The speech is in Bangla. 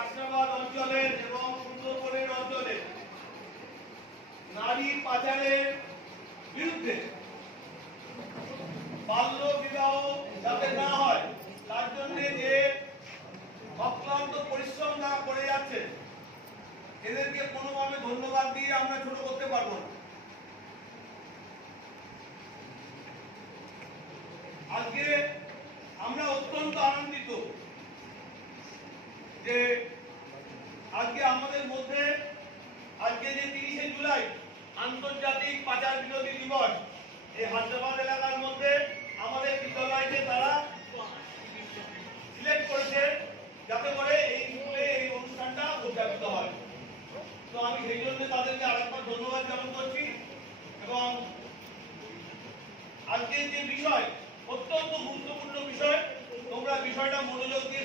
হাসনাবাদ অঞ্চলের এবং সুন্দরবনের অঞ্চলে নারী পাচারের বিরুদ্ধে বাল্য বিবাহ যাতে না হয় তার জন্য যে অক্লান্ত পরিশ্রম না করে যাচ্ছে, এদেরকে কোনোভাবে ধন্যবাদ দিয়ে আমরা ছোট করতে পারবো না। আজকে আমরা অত্যন্ত আনন্দিত যে আজকে আমাদের মধ্যে আজকে যে 30শে জুলাই আন্তর্জাতিক পাচার বিরোধী দিবস, এই হায়দ্রাবাদ এলাকার মধ্যে আমাদের বিদ্যালয়কে তারা সিলেক্ট করেছে যাতে করে এই স্কুলে এই অনুষ্ঠানটা উদযাপিত হয়। তো আমি সেই জন্য তাদেরকে আরেকবার ধন্যবাদ জ্ঞাপন করছি। এবং আজকের যে বিষয় অত্যন্ত গুরুত্বপূর্ণ বিষয়, তোমরা বিষয়টা মনোযোগ দিয়ে